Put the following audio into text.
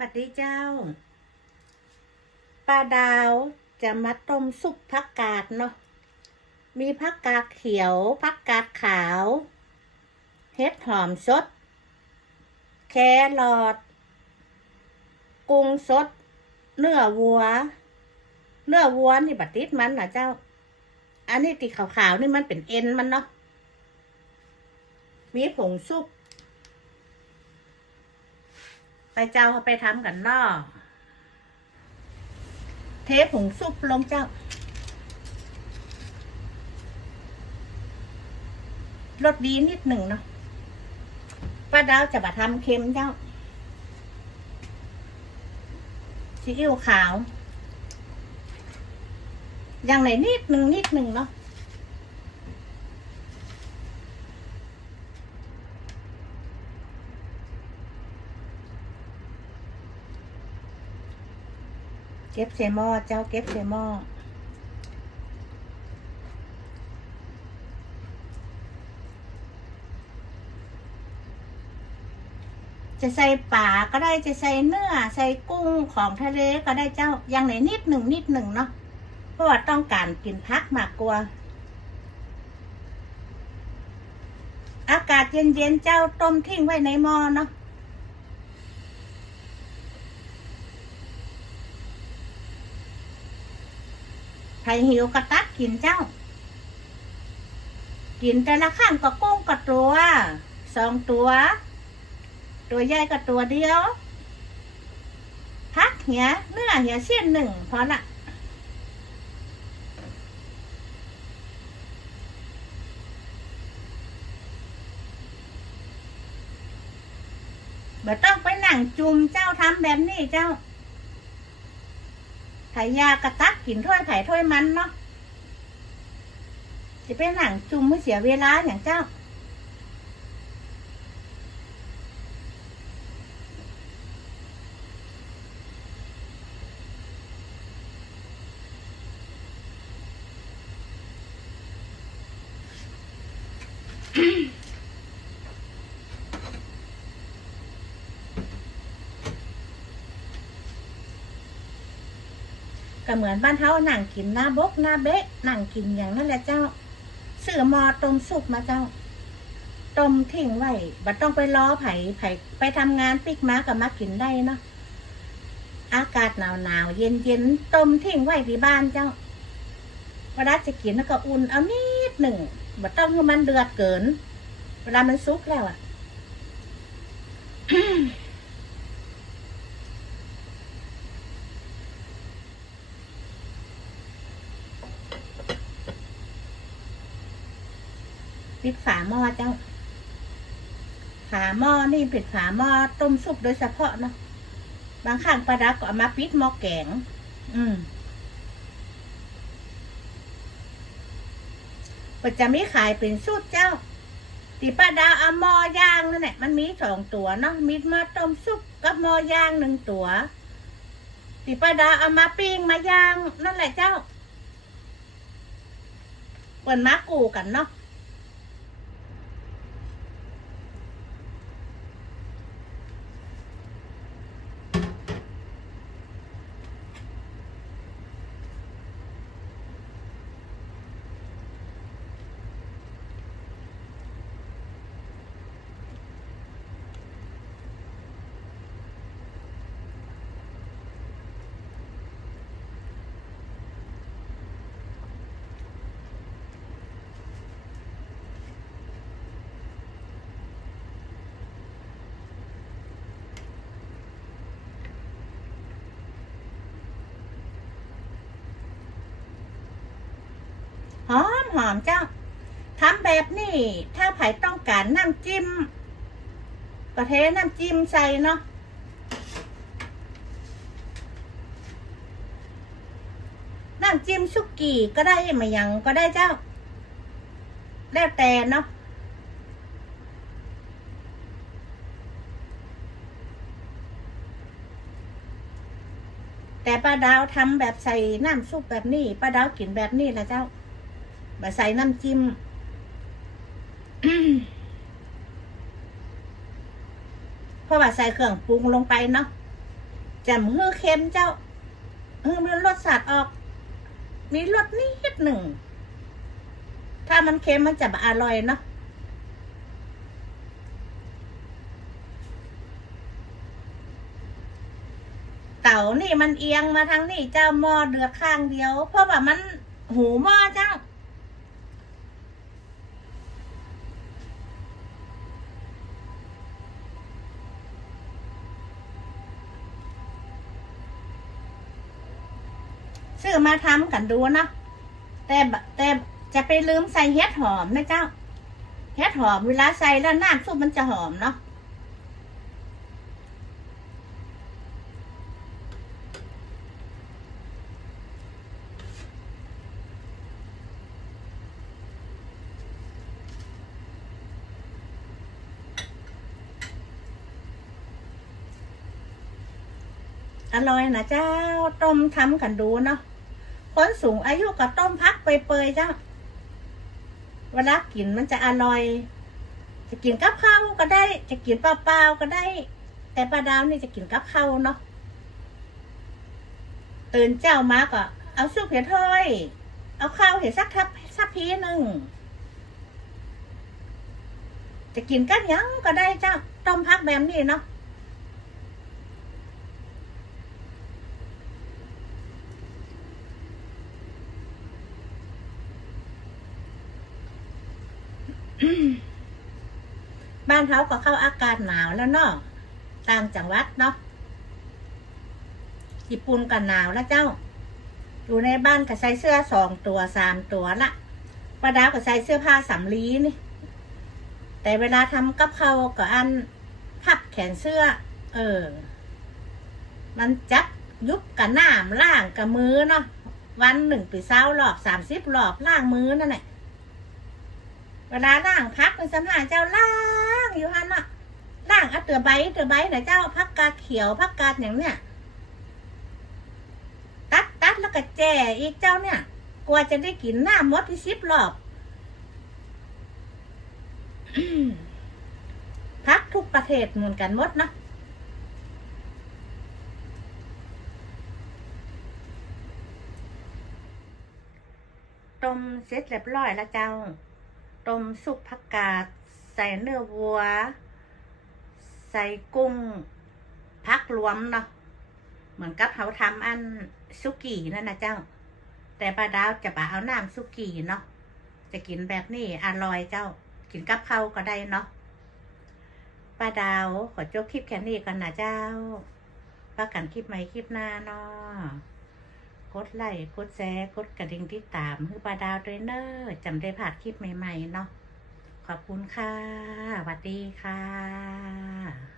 สวัสดีเจ้าป้าดาวจะมาต้มซุปผักกาดเนาะ มีผักกาดเขียวผักกาดขาว เห็ดหอมสด แครอท กุ้งสด เนื้อวัว เนื้อวัวนี่บัดติดมันนะเจ้า อันนี้ตีขาวๆนี่มันเป็นเอ็นมันเนาะ มีผงซุป ไปเจ้าเขาไปทำกันเนอเทผงซุปลงเจ้ารสดีนิดหนึ่งเนาะป้าดาวจะมาทำเค็มเจ้าซีอิ๊วขาว อย่างไหนนิดหนึ่งนิดหนึ่งเนาะ ก็บเซมอเจ้าเก็บเซมอจะใส่ป่าก็ได้จะใส่เนื้อ ใส่กุ้งของทะเลก็ได้เจ้าอย่างไหนนิดหนึ่งนิดหนึ่งเนาะเพราะว่าต้องการกินพักมากกว่าอากาศเย็นๆเจ้าต้มทิ้งไว้ในหม้อเนาะ รหิวก็ตักกินเจ้า กินแต่ละข้างก็กุ้งก็ตัวสองตัว ตัวใหญ่ก็ตัวเดียว พักเหียเนื้อเหียเส้นหนึ่งพอละบ่ต้องไปหนังจุ่มเจ้าทำแบบนี้เจ้า ผ่ยากระตักกินถ้วยไผ่ถ้วยมันเนาะจะเป็นหนังจุ่มไม่เสียเวลาอย่างเจ้า ก็เหมือนบ้านเท้าหนังกินหน้าบกหน้าเบ๊ะหนังกินอย่างนั่นแหละเจ้าซื้อมอต้มสุกมาเจ้าต้มทิ้งไว้บัดต้องไปล้อไผ่ไผ่ไปทำงานปิกมากับมากินได้เนาะอากาศหนาวหนาวเย็นเย็นต้มทิ้งไว้ที่บ้านเจ้าเวลาจะกินแล้วก็อุ่นเอานิดหนึ่งบัดต้องให้มันเดือดเกิน เวลามันซุกแล้วอะ ปิดฝาหม้อเจ้า ฝาหม้อนี่ปิดฝาหม้อต้มซุปโดยเฉพาะเนาะบางครั้งปลาดาก็เอามาปิดหม้อแกง อืมก็จะมีขายเป็นสูตรเจ้าที่ป้าดาเอาหม้อย่างนั่นแหละมันมีสองตัวเนาะมีม้อต้มซุปกับหม้อย่างหนึ่งตัวที่ป้าดาเอามาปิ้งมาย่างนั่นแหละเจ้าเปิดมากูกันเนาะ หอมหอมเจ้าทำแบบนี้ถ้าไผ่ต้องการน้ำจิ้มก็เทน้ำจิ้มใส่เนาะน้ำจิ้มสุกกี้ก็ได้ไม่ยังก็ได้เจ้า แล้วแต่เนาะแต่ป้าดาวทำแบบใส่น้ำซุปแบบนี้ป้าดาวกินแบบนี้แหละเจ้า บบใส่น้ำจิ้มเพราะว่าใส่เครื่องปรุงลงไปเนาะจำฮื้อเค็มเจ้าฮือมันรสชาติออก มีรสนิดหนึ่ง ถ้ามันเค็มมันจะบ่อร่อยเนาะเต่านี่มันเอียงมาทางนี่เจ้าหม้อเดือดข้างเดียว เพราะว่ามันหูหม้อเจ้า ซื้อมาทำกันดูเนาะแต่แต่จะไปลืมใส่เห็ดหอมนะเจ้าเห็ดหอมเวลาใส่แล้วน้ำซุปมันจะหอมเนาะ อร่อยนะเจ้าต้มทำกันดูเนาะคนสูงอายุก็ต้มพักเปยๆเจ้าเวลากินมันจะอร่อย จะกินกับข้าวก็ได้ จะกินเปล่าๆก็ได้ แต่ปลาดาวนี่จะกินกับข้าวเนาะตื่นเจ้ามาก็เอาซุปเห็ดถ้อย เอาข้าวเห็ดสักทับสักพีหนึ่งจะกินกันหยังก็ได้เจ้าต้มพักแบบนี้เนาะ บ้านเขาก็เข้าอากาศหนาวแล้วเนาะต่างจังหวัดเนาะญี่ปุ่นก็หนาวแล้วเจ้า อยู่ในบ้านก็ใส่เสื้อสองตัวสามตัวละป้าดาก็ใส่เสื้อผ้าสำลีนี่ แต่เวลาทำกับเขาก็อันพับแขนเสื้อ เออ มันจับยุบกับน้ำล่างกับมือเนาะวันหนึ่งปีเศร้ารอบสามสิบรอบล่างมือนั่นแหละเวลาล่างพักเป็นสำหาเจ้าล่าง อยู่ฮันน่ะล่างอาเตือใบเตือใบนะเจ้าพักกาเขียวพักกาอย่างเนี้ยตัดตัดแล้วก็แจ่อีกเจ้าเนี่ยกว่าจะได้กินหน้ามดที่สิบรอบพักทุกประเทศเหมือนกันหมดนะต้มเสร็จเรียบร้อยแล้วเจ้าต้มสุกผักกาด ใส่เนื้อวัว ใส่กุ้งพักรวมเนาะเหมือนกับเขาทำอันสุกี้นั่นนะเจ้า แต่ปลาดาวจะปาเอาน้ำสุกี้เนาะจะกินแบบนี้อร่อยเจ้า กินกับข้าวก็ได้เนาะปลาดาวขอจบคลิปแค่นี้ก่อนนะเจ้าปากันคลิปใหม่คลิปหน้าเนาะกดไลค์กดแชร์กดกระดิ่งติดตามคือปลาดาวด้วยเนอร์จำได้ผ่านคลิปใหม่ๆเนาะ ขอบคุณค่ะสวัสดีค่ะ